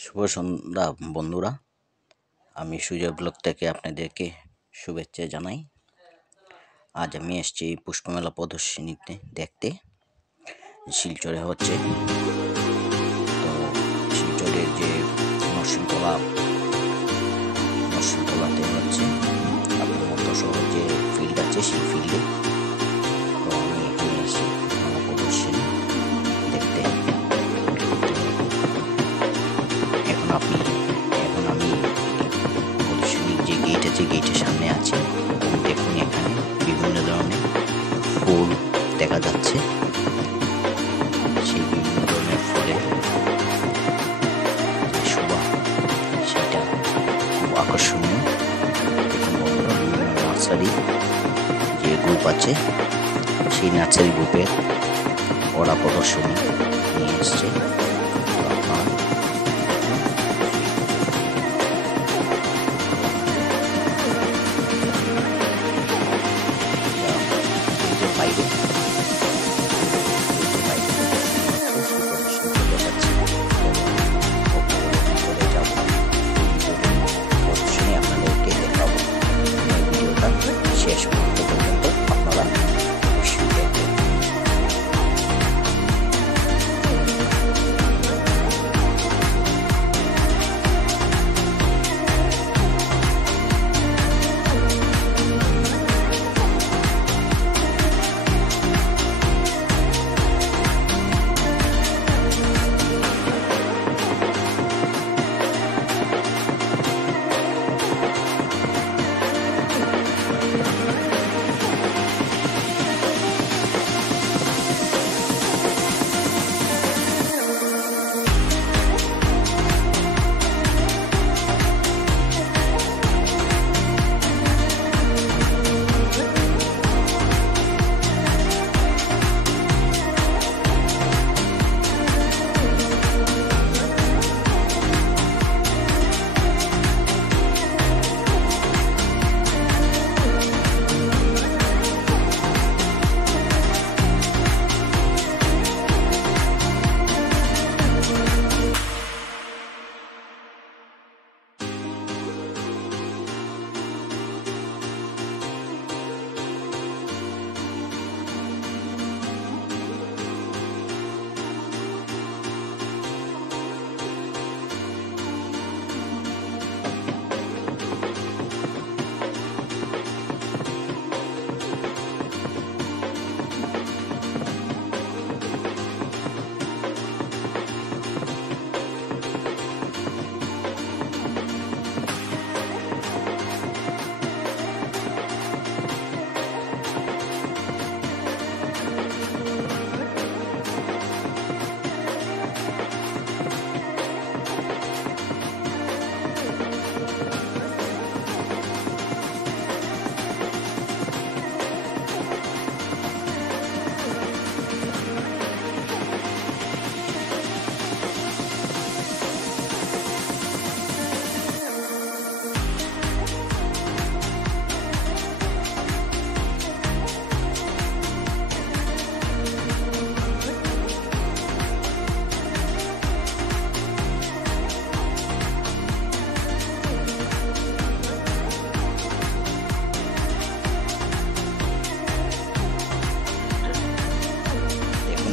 শুভ সন্ধ্যা বন্ধুরা, আমি সুজয় ব্লগ থেকে আপনাদেরকে শুভেচ্ছা জানাই। আজ আমি এসেছি পুষ্পমেলা প্রদর্শনীতে দেখতে। শিলচরে হচ্ছে, তো শিলচরের যে নরসিংতলাতে হচ্ছে আপনার মতো শহর যে ফিল্ড আছে সেই ফিল্ডে। তো আমি এখানে এসেছি প্রদর্শনী দেখতে। এখন আমি প্রদর্শনীর যে গেট আছে গেটের সামনে আছি। দেখুন এখানে বিভিন্ন ধরনের ফুল দেখা যাচ্ছে। সেই বিভিন্ন ধরনের ফলে শোভা সেটা খুব আকর্ষণীয়। দেখুন বন্ধুরা, বিভিন্ন নার্সারি যে গ্রুপ আছে সেই নার্সারি গ্রুপের ওরা প্রদর্শনী নিয়ে এসছে। তো আপনারা বাইরে আপনাদেরকে দেখাবো। ভিডিওটা শেষ পর্যন্ত আপনারা অবশ্যই দেখবেন।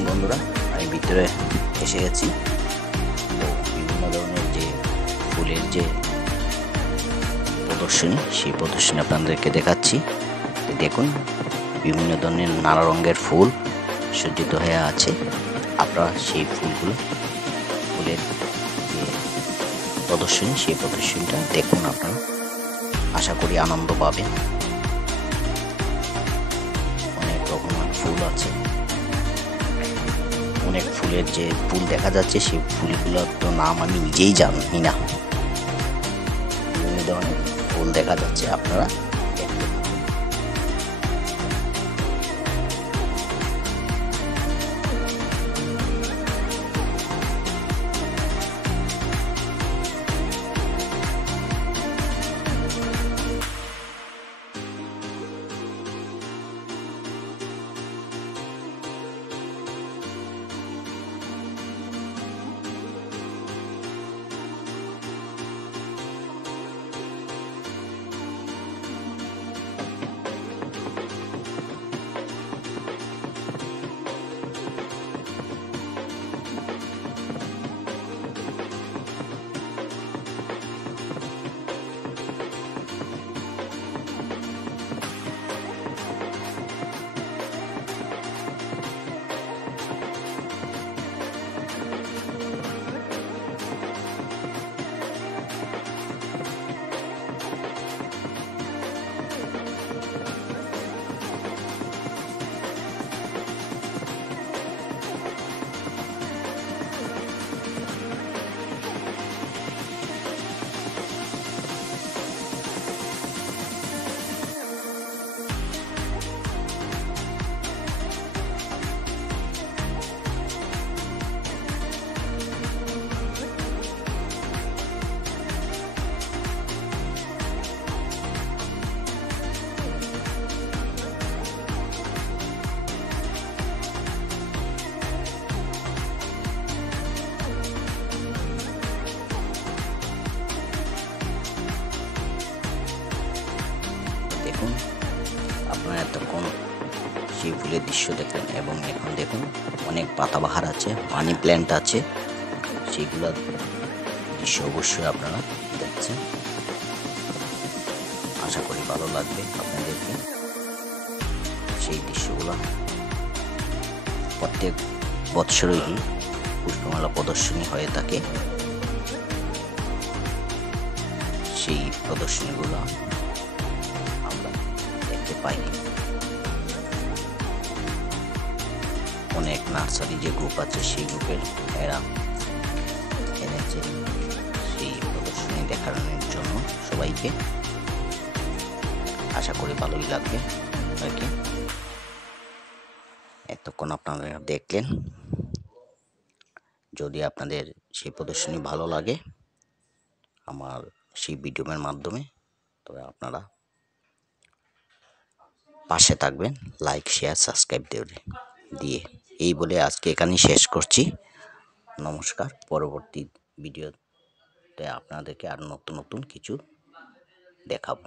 বন্ধুরা, আমি ভিতরে এসে গেছি। তো বিভিন্ন ধরনের যে ফুলের যে প্রদর্শনী সেই প্রদর্শনী আপনাদেরকে দেখাচ্ছি। দেখুন বিভিন্ন ধরনের নানা রঙের ফুল সজ্জিত হয়ে আছে। আপনারা সেই ফুলের যে প্রদর্শনী সেই প্রদর্শনীটা দেখুন। আপনারা আশা করি আনন্দ পাবেন। অনেক রকমের ফুল আছে, অনেক ফুলের যে ফুল দেখা যাচ্ছে সেই ফুলগুলোর তো নাম আমি নিজেই জানি না। বিভিন্ন ধরনের ফুল দেখা যাচ্ছে, আপনারা এতক্ষণ সেই ফুলের দৃশ্য দেখলেন এবং এখন দেখুন অনেক পাতাবাহার আছে, মানি প্ল্যান্ট আছে, সেইগুলোর দৃশ্য অবশ্যই আপনারা দেখছেন। আশা করি ভালো লাগবে আপনাদেরকে। সেই দৃশ্যগুলো প্রত্যেক বৎসরই পুষ্পমেলা প্রদর্শনী হয়ে থাকে। সেই প্রদর্শনীগুলো আমরা দেখতে পাই। অনেক নার্সারি যে গ্রুপ আছে সেই গ্রুপের এরা এনেছে সেই প্রদর্শনী দেখানোর জন্য সবাইকে। আশা করি ভালোই লাগবে আর কি। এতক্ষণ আপনারা দেখলেন। যদি আপনাদের সেই প্রদর্শনী ভালো লাগে আমার সেই ভিডিওর মাধ্যমে, তবে আপনারা পাশে থাকবেন, লাইক শেয়ার সাবস্ক্রাইব দিয়ে। এই বলে আজকে এখানেই শেষ করছি। নমস্কার। পরবর্তী ভিডিওতে আপনাদেরকে আর নতুন নতুন কিছু দেখাবো।